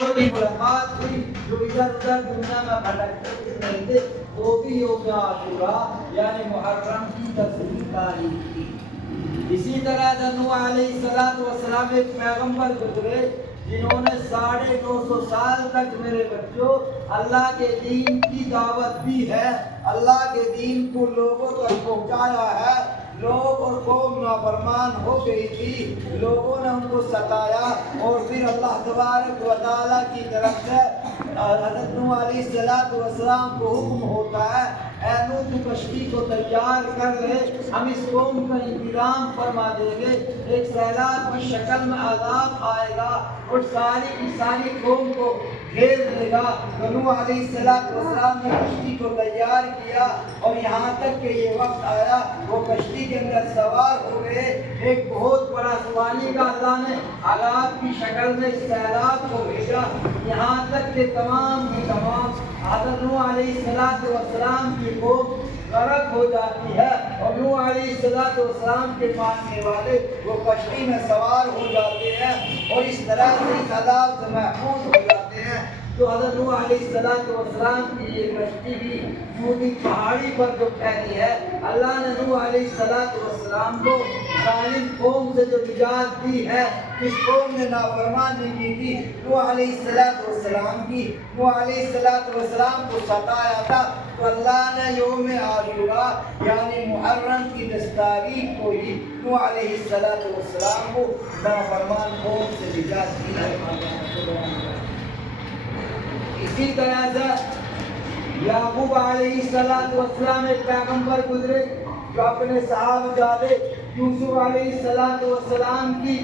کی ملاقات ہوئی جو ادھر ادھر دنیا میں بھٹکتے رہے تھے، وہ بھی یوم عاشورا یعنی محرم کی 10 تاریخ تھی۔ اسی طرح نوح علیہ السلام ایک پیغمبر گزرے جنہوں نے 950 سال تک میرے بچوں اللہ کے دین کی دعوت دی ہے، اللہ کے دین کو لوگوں تک پہنچایا ہے۔ لوگ اور قوم نافرمان ہو گئی تھی، لوگوں نے ان کو ستایا، اور پھر اللہ تبارک و تعالیٰ کی طرف سے حضرت نوح علیہ السلام کو حکم ہوتا ہے، اے نوح تو کشتی کو تیار کر لے، ہم اس قوم کا انتظام فرما دیں گے، ایک سیلاب کی شکل میں عذاب آئے گا اور ساری کی ساری قوم کو گھیر لے گا۔ تو نوح علیہ السلام نے کشتی کو تیار کیا اور یہاں تک کہ یہ وقت آیا وہ کشتی کے اندر سوار ہو گئے۔ ایک بہت بڑا طوفانی کا اللہ نے عذاب کی شکل میں سیلاب کو بھیجا، یہاں تک کہ تمام کی تمام حضرت نوح علیہ السلام کی قوم غرق ہو جاتی ہے، اور نوح علیہ السلام کے ماننے والے وہ کشتی میں سوار ہو جاتے ہیں اور اس طرح سے اس عذاب سے محفوظ ہو جاتے ہیں۔ تو حضرت نوح علیہ السلام کی یہ کشتی بھی یہودی پہاڑی پر جو ٹھہری ہے، اللہ نے نوح علیہ السلام کو ظالم قوم سے جو نجات دی ہے، جس قوم نے نافرمانی کی تھی نوح علیہ السلام کی، نوح علیہ السلام کو ستایا تھا، تو اللہ نے یوم عاشورا یعنی محرم کی 10 تاریخ کو ہی نوح علیہ السلام کو نافرمان قوم سے نجات دی ہے۔ اسی طرح سے یعقوب علیہ السلام ایک پیغمبر گزرے جو اپنے صاحبزادے یوسف علیہ السلام کی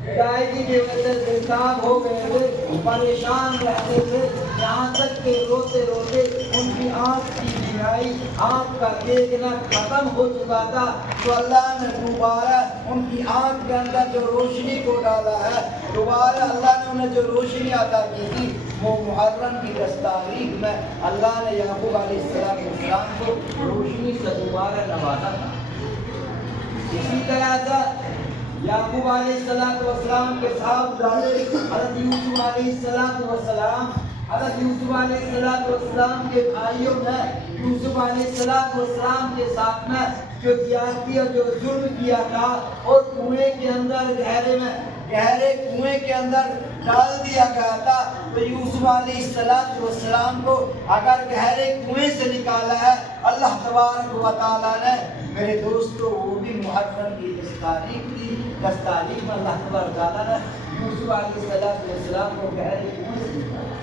ادائیگی کی وجہ سے بےتاب ہو گئے تھے، پریشان رہتے تھے، یہاں تک کہ روتے روتے ان کی آنکھ کی بینائی، آنکھ کا دیکھنا ختم ہو چکا تھا۔ تو اللہ نے دوبارہ ان کی آنکھ کے اندر جو روشنی کو ڈالا ہے، دوبارہ اللہ نے انہیں جو روشنی عطا کی تھی، وہ محرم کی 10 تاریخ میں اللہ نے یعقوب علیہ السلام کو روشنی سے دوبارہ نوازا تھا۔ اسی طرح سے یعقوب علیہ السلام کے صاحبزادے حضرت یوسف علیہ السلام، حضرت یوسف علیہ السلام کے بھائیوں نے یوسف علیہ السلام کے ساتھ میں جو زیادتی اور جو ظلم کیا تھا اور کنویں کے اندر گہرے کنویں کے اندر ڈال دیا گیا تھا، تو یوسف علیہ السلام کو اگر گہرے کنویں سے نکالا ہے اللہ تبارک و تعالیٰ نے، میرے دوستو وہ بھی محرم کی 10 تاریخ تھی، 10 تاریخ میں اللہ تبارک و تعالیٰ نے یوسف علیہ السلام کو گہرے کنویں سے نکالا۔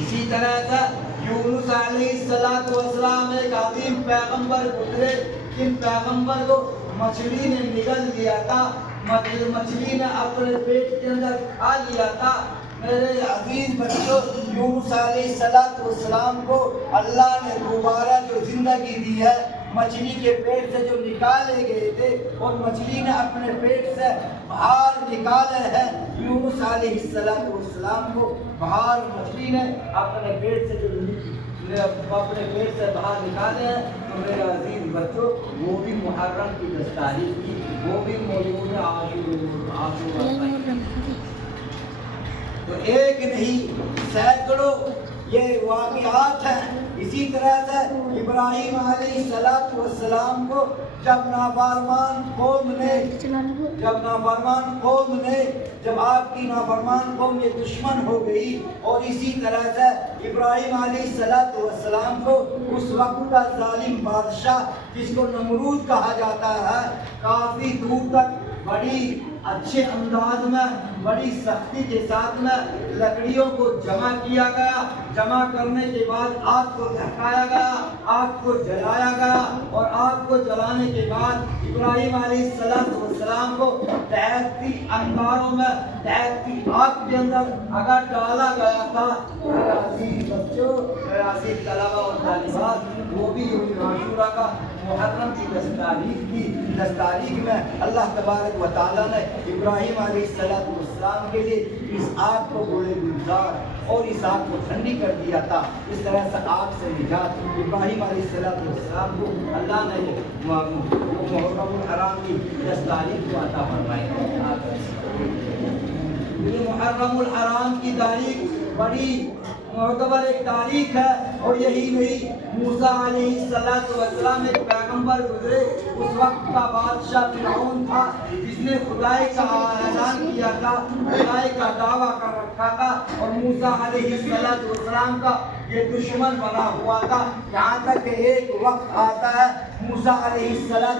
اسی طرح سے یونس علیہ السلام ایک عظیم پیغمبر گزرے، جن پیغمبر کو مچھلی نے نگل لیا تھا، مچھلی نے اپنے پیٹ کے اندر کھا لیا تھا۔ میرے عزیز بچوں، یونس علیہ السلام کو اللہ نے دوبارہ جو زندگی دی ہے، مچھلی کے پیٹ سے جو نکالے گئے تھے اور مچھلی نے اپنے پیٹ سے باہر نکالے ہیں، یونس علیہ السلام کو باہر مچھلی نے اپنے پیٹ سے باہر نکالے ہیں۔ تو میرے عزیز بچوں، وہ بھی محرم کی 10 تاریخ کی، وہ بھی موجود ہے عاشورا۔ تو ایک نہیں سینکڑوں یہ واقعات ہیں۔ اسی طرح سے ابراہیم علیہ السلام کو جب نافرمان قوم نے جب آپ کی نافرمان قوم یہ دشمن ہو گئی، اور اسی طرح سے ابراہیم علیہ السلام کو اس وقت کا ظالم بادشاہ جس کو نمرود کہا جاتا ہے، کافی دور تک بڑی اچھے انداز میں بڑی سختی کے ساتھ میں لکڑیوں کو جمع کیا گیا، جمع کرنے کے بعد آگ کو دھکایا گیا، آگ کو جلایا گیا، اور آگ کو جلانے کے بعد ابراہیم علیہ السلام کو دہکتی انگاروں میں دہکتی آگ کے اندر اگر ڈالا گیا تھا۔ میرے عزیز بچوں، میرے عزیز طلباء اور طالبات، وہ بھی یوم عاشورا کا محرم کی 10 تاریخ کی 10 تاریخ میں اللہ تبارک و تعالیٰ نے ابراہیم علیہ السلام کے لیے اس آگ کو گولے گلزار اور اس آگ کو ٹھنڈی کر دیا تھا۔ اس طرح سے آگ سے نجات ابراہیم علیہ السلام کو اللہ نے محرم الحرام کی 10 تاریخ کو عطا فرمائی۔ یہ محرم الحرام کی تاریخ بڑی معتبر ایک تاریخ ہے، اور یہی نہیں، موسیٰ علیہ السلام ایک پیغمبر گزرے، اس وقت کا بادشاہ فرعون تھا جس نے خدائی کا اعلان کیا تھا، خدائی کا دعویٰ کر رکھا تھا، اور موسیٰ علیہ السلام کا یہ دشمن بنا ہوا تھا، یہاں تک کہ ایک وقت آتا ہے موسیٰ علیہ السلام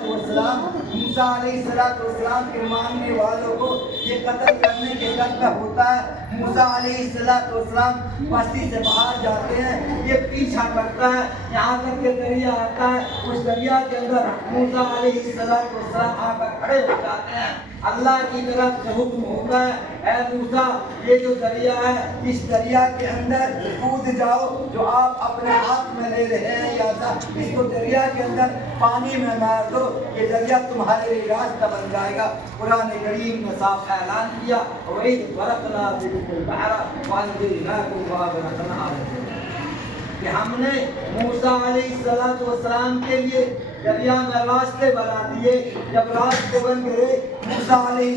کے ماننے والوں کو یہ قتل کرنے کے ڈر پہ ہوتا ہے۔ موسیٰ علیہ السلام بستی سے باہر جاتے ہیں، یہ پیچھا کرتا ہے، یہاں تک کہ دریا آتا ہے، اس دریا کے اندر موسیٰ علیہ السلام آ کر کھڑے ہو جاتے ہیں۔ اللہ کی طرف سے حکم ہوتا ہے، اے موسیٰ یہ جو دریا ہے اس دریا کے اندر کود جاؤ، جو آپ اپنے ہاتھ میں لے رہے ہیں، یا اس کو دریا کے اندر پانی میں مار دو، یہ دریا تمہارے لیے راستہ بن جائے گا۔ قرآن کریم نے صاف اعلان کیا، وَإِذْ فَرَقْنَا بِكُمُ الْبَحْرَ وَأَنْجَيْنَاكُمْ وَأَغْرَقْنَا آلَ کہ ہم نے موسیٰ علیہ السلام کے لیے دریا میں راستے بنا دیے۔ جب راستے بن گئے، موسیٰ علیہ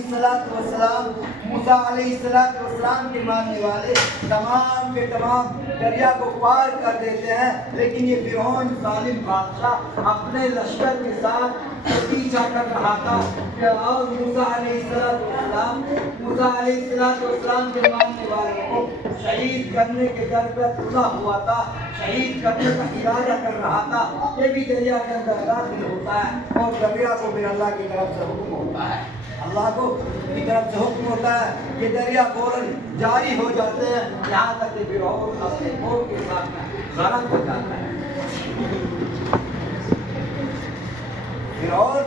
السلام کے ماننے والے تمام کے تمام دریا کو پار کر دیتے ہیں، لیکن یہ فرعون ظالم بادشاہ اپنے لشکر کے ساتھ پیچھا کر رہا تھا کہ اور موسیٰ علیہ السلام کے ماننے والوں کو شہید کرنے کے در پہ تلا ہوا تھا، شہید کرنے کا ارادہ کر رہا تھا۔ یہ بھی دریا کے اندر داخل ہوتا ہے، اور دریا کو پھر اللہ کی طرف سے حکم ہوتا ہے، اللہ کو کی طرف سے حکم ہوتا ہے، یہ دریا فوراً جاری ہو جاتے ہیں، یہاں تک کہ فرعون اپنے قوم کے ساتھ غرق ہو جاتا ہے۔ فرعون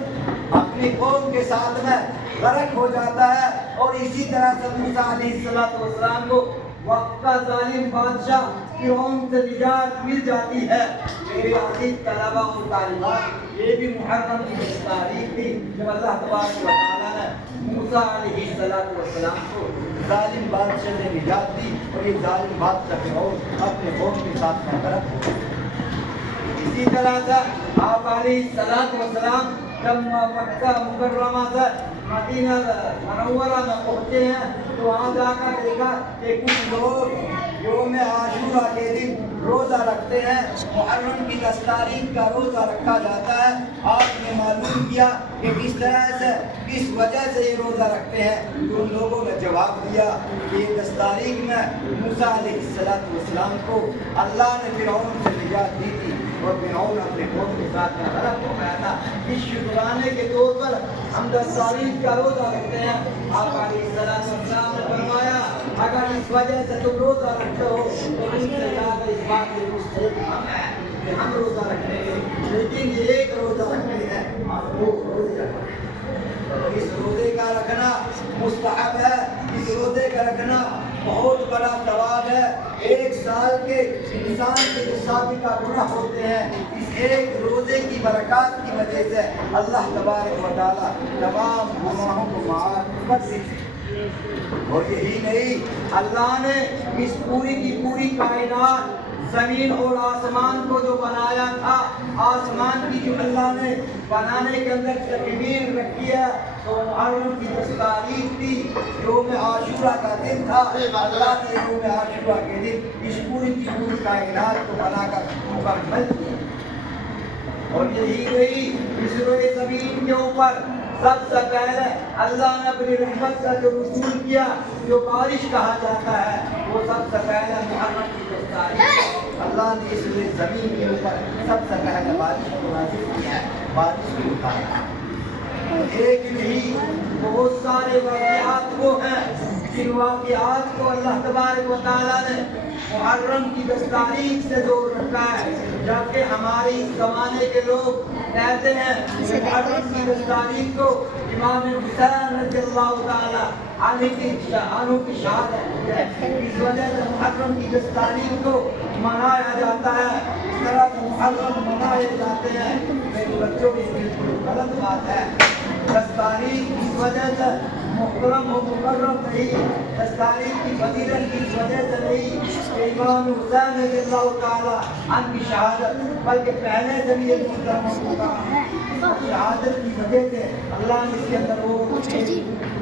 اپنی قوم کے ساتھ میں غرق ہو جاتا ہے، اور اسی طرح سے موسیٰ علیہ السلام کو وقت کا ظالم بادشاہ فرعون سے نجات مل جاتی ہے۔ میرے عزیز طلباء و طالبات، یہ بھی محرم کی تاریخ تھی جب اللہ تبارک و تعالیٰ نے موسیٰ علیہ السلام کو ظالم بادشاہ نے نجات دی، اور یہ ظالم بادشاہ فرعون اپنے قوم کے ساتھ میں غرق ہو گیا۔ اسی طرح سے آپ علیہ السلام جب مکہ مکرمہ سے مدینہ منورہ میں پہنچے ہیں، تو وہاں جا کر دیکھا کہ کچھ لوگ یوم عاشورہ کے دن روزہ رکھتے ہیں، محرم کی 10 تاریخ کا روزہ رکھا جاتا ہے۔ آپ نے معلوم کیا کہ کس طرح سے کس وجہ سے یہ روزہ رکھتے ہیں، تو ان لوگوں نے جواب دیا کہ یہ 10 تاریخ میں موسیٰ علیہ السلام کو اللہ نے فرعون سے نجات دی تھی، اور فرعون اپنے قوم کے ساتھ میں غرق ہو گیا تھا۔ اس شکرانے کے طور پر ہم 10 تاریخ کا روزہ رکھتے ہیں۔ آپ علیہ السلام نے فرمایا اگر اس وجہ سے تم روزہ رکھتے ہو تو ان سے زیادہ اس بات سے مستحق ہم ہیں کہ ہم روزہ رکھیں گے، لیکن یہ ایک روزہ رکھتے ہیں، آپ وہ روزے رکھیں۔ اس روزے کا رکھنا مستحب ہے، اس روزے کا رکھنا بہت بڑا ثواب ہے۔ 1 سال کے انسان کے جو سابقہ گناہ ہوتے ہیں، اس ایک روزے کی برکات کی وجہ سے اللہ تبارک و تعالیٰ تمام گناہوں کو معاف کر دیتے ہیں۔ اور یہی نہیں، اللہ نے اس پوری کی پوری کائنات، زمین اور آسمان کو جو بنایا تھا، آسمان کی جو اللہ نے بنانے کے اندر تکمیل رکھی ہے، تو محرم کی 10 تاریخ تھی، یوم عاشورہ کا دن تھا۔ اللہ نے یوم عاشورہ کے دن اس پوری کی پوری کائنات کو بنا کر مکمل کیا۔ اور یہی نہیں، اس روئے زمین کے اوپر سب سے پہلے اللہ نے اپنی رحمت کا جو رسول کیا، جو بارش کہا جاتا ہے، وہ سب سے پہلے محرم کی 10 تاریخ اللہ نے اس روئے زمین کے اوپر سب سے پہلے بارش کو نازل کیا ہے، بارش کو اتارا۔ ایک نہیں، بہت سارے واقعات وہ ہیں جن واقعات کو اللہ تبارک و تعالیٰ نے محرم کی 10 تاریخ سے جوڑ رکھا ہے، جبکہ ہمارے اس زمانے کے لوگ کہتے ہیں محرم کی 10 تاریخ کو امام حسین رضی اللہ تعالیٰ عنہ کی شہادت ہے، اس وجہ سے محرم کی 10 تاریخ کو منایا جاتا ہے۔ اس طرح سے محرم منائے جاتے ہیں، میرے بچوں کی بالکل غلط بات ہے۔ 10 تاریخ اس وجہ سے محترم و مکرم نہیں، 10 تاریخ کی فضیلت کی وجہ سے نہیں کہ امام حسین رضی اللہ تعالیٰ عنہ کی شہادت، بلکہ پہلے سے بھی یہ محترم و مکرم شہادت کی وجہ سے اللہ نے اس کے اندر وہ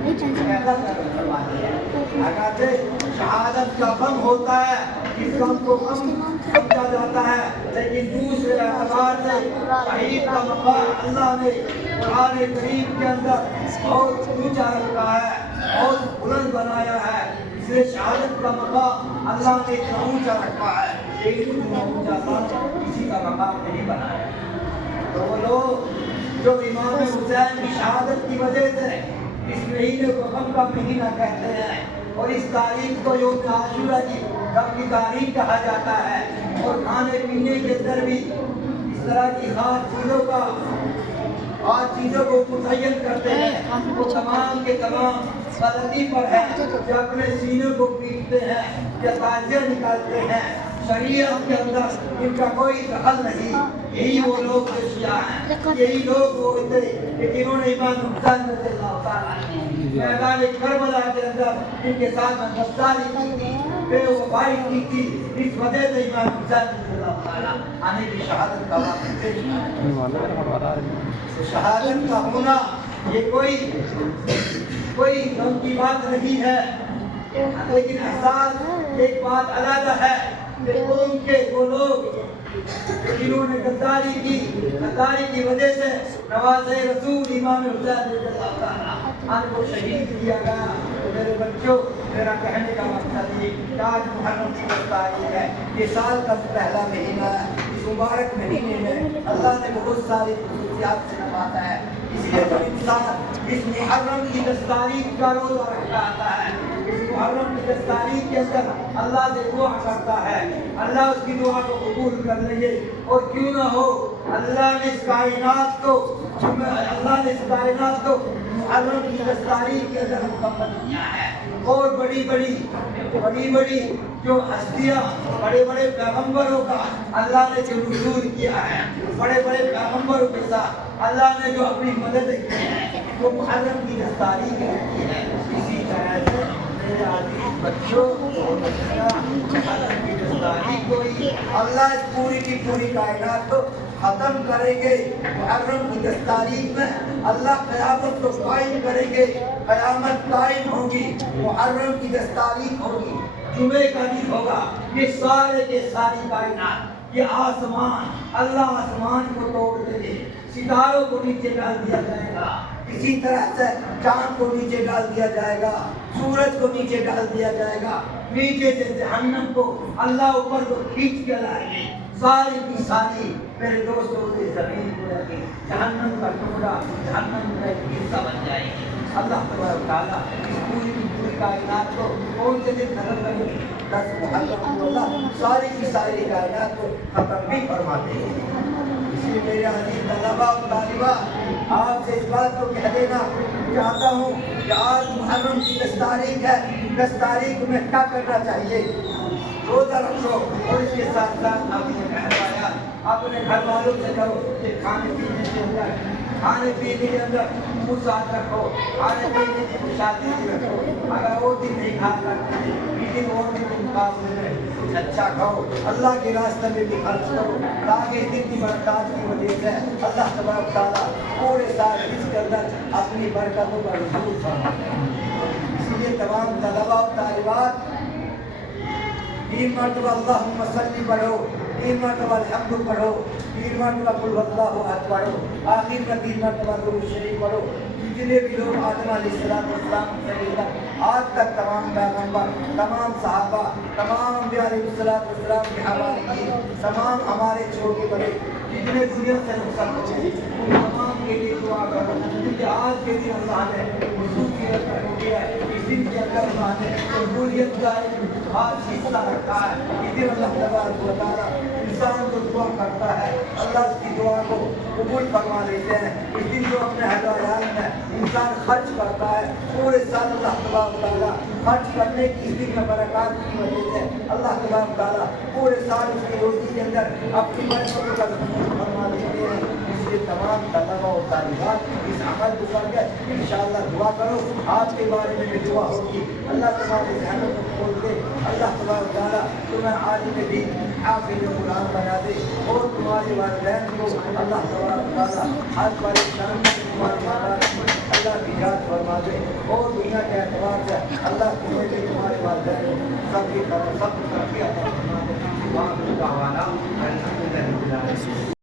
پیدا کرواتے ہیں. اگرچہ شہادت کا غم ہوتا ہے، اس غم کو غم سمجھا جاتا ہے، لیکن دوسرے اعتبار سے شہید کا مقام اللہ نے قرآن کریم کے اندر بہت اونچا رکھا ہے، بہت بلند بنایا ہے. اس لیے شہادت کا مقام اللہ نے اتنا اونچا رکھا ہے، لیکن اتنا اونچا کسی کا مقام نہیں بنایا. تو وہ لوگ جو امام حسین کی شہادت کی وجہ سے اس مہینے کو غم کا مہینہ کہتے ہیں، اور اس تاریخ کو یوم عاشورہ کی غم کی تاریخ کہا جاتا ہے، اور کھانے پینے کے اندر بھی اس طرح کی خاص چیزوں کو متعین کرتے ہیں. وہ تمام کے تمام غلطی پر ہے کہ اپنے سینے کو پیٹتے ہیں یا تاجیاں نکالتے ہیں. شریعت کے اندر ان کا کوئی دخل نہیں. یہی وہ لوگ جو شیعہ ہیں، یہی لوگ وہ تھے کہ جنہوں نے امام حسین رضی اللہ تعالیٰ عنہ میدان کربلا کے اندر ان کے ساتھ غداری کی تھی، بے وفائی کی تھی. اس وجہ سے امام حسین رضی اللہ تعالیٰ عنہ کی شہادت کا واقعہ پیش ہے. شہادت کا ہونا یہ کوئی غم کی بات نہیں ہے، لیکن احساس ایک بات علیحدہ ہے کہ قوم کے وہ لوگ جنہوں نے غداری کی وجہ سے نواز رسول امام حسین رضی اللہ تعالیٰ عنہ کو شہید کیا گیا. میرے بچوں، میرا کہنے کا مقصد یہ کہ آج محرم کی 10 تاریخ ہے. یہ سال کا پہلا مہینہ ہے. اس مبارک مہینے میں اللہ نے بہت ساری خصوصیات سے نوازا ہے. اس لیے جو انسان اس محرم کی 10 تاریخ کا روزہ رکھتا آتا ہے، اس محرم کی 10 تاریخ کے اندر اللہ سے دعا کرتا ہے، اللہ اس کی دعا کو قبول کر لے. اور کیوں نہ ہو، اللہ نے اس کائنات کو محرم کی 10 تاریخ کے اندر مکمل کیا ہے. اور بڑی بڑی جو ہستیاں، بڑے بڑے پیغمبروں کا اللہ نے جو حضور کیا ہے، بڑے بڑے پیغمبروں کے ساتھ اللہ نے جو اپنی مدد کی ہے، وہ محرم کی 10 تاریخ کی ہے. اسی طرح سے میرے عزیز بچوں، محرم کی 10 تاریخ کو ہی اللہ اس پوری کی پوری کائنات کو ختم کریں گے. محرم کی 10 تاریخ میں اللہ قیامت کو قائم کریں گے. قیامت قائم ہوگی، محرم کی 10 تاریخ ہوگی، جمعے کا دن ہوگا. یہ سارے کے ساری کائنات، یہ آسمان، اللہ آسمان کو توڑ دے گے، ستاروں کو نیچے ڈال دیا جائے گا. اسی طرح سے چاند کو نیچے ڈال دیا جائے گا، سورج کو نیچے ڈال دیا جائے گا. نیچے سے جہنم کو اللہ اوپر کو کھینچ کے لائیں گے. ساری کی ساری میرے دوستوں سے زمین کو رکھیں، جہنم کا ٹکڑا، جہنم کا ایک حصہ بن جائے گی. اللہ تبارک تعالیٰ اس پوری کی پوری کائنات کو کون سے دن ختم کریں گے؟ 10 محرم کو اللہ ساری کی ساری کائنات کو ختم بھی فرماتے ہیں. اس لیے میرے عزیز طلبہ اور طالبات، آپ سے اس بات کو کہہ دینا چاہتا ہوں کہ آج محرم کی 10 تاریخ ہے. 10 تاریخ میں کیا کرنا چاہیے؟ روزہ رکھو، اور اس کے ساتھ ساتھ اپنے گھر والوں سے کہو کہ کھانے پینے کے اندر منہ صاف رکھو، کھانے پینے کی شادی رکھو. اگر وہ دن نہیں کھا سکتے، لیکن وہ دن کے مقابلے میں کچھ اچھا کھاؤ، اللہ کے راستے میں بھی خرچ کرو، تاکہ اس دن کی برکات کی وجہ سے اللہ تبارک تعالیٰ پورے سال اس کے اندر اپنی برکتوں کا حصول فرمائے. اس لیے تمام طلباء اور طالبات 3 مرتبہ اللہم صلی پڑھو، 3 مرتبہ الحمد پڑھو، 3 مرتبہ قل اللہ احد پڑھو، آخر میں 3 مرتبہ درود شریف پڑھو. جتنے بھی لوگ آدم علیہ السلام سے لے کر آج تک تمام پیغمبر، تمام صحابہ، تمام انبیاء علیہ السلام کے حوالے کیے، تمام ہمارے چھوٹے بڑے جتنے دنیا سے رخصت ہوئے ان تمام کے لیے دعا کرو. کیونکہ آج کے دن اللہ نے خصوصیت رکھ دیا ہے. اس دن کے اندر اللہ نے قبولیت کا ایک خاص حصہ رکھا ہے. اس دن اللہ تبارک و تعالیٰ انسان کو دعا کرتا ہے، اللہ اس کی دعا کو قبول فرما لیتے ہیں. اس دن جو اپنے اہل و عیال میں انسان خرچ کرتا ہے، پورے سال اللہ تبارک و تعالیٰ خرچ کرنے کی اس دن میں برکات کی وجہ سے اللہ تبارک و تعالیٰ پورے سال اس کی روزی کے اندر اپنی برکتوں کا ظہور فرما دیتے ہیں. اس لیے تمام طلباء و طالبات اس عمل کو کر کے انشاءاللہ دعا کرو. آپ کے بارے میں بھی دعا ہوگی. اللہ تمہارے ذہنوں کو کھول دے، اللہ تبارک و تعالیٰ تمہیں عالم دین، حافظ قرآن بنا دے، اور تمہارے والدین کو اللہ تبارک و تعالیٰ ہر پریشانی سے تمہارے اللہ کی یاد فرما دے اور دنیا کے اعتبار سے اللہ تمہیں بھی تمہارے والدین سب کی طرف سب ترقی عطا فرما دے. وآخر دعوانا الحمدللہ رب العالمین.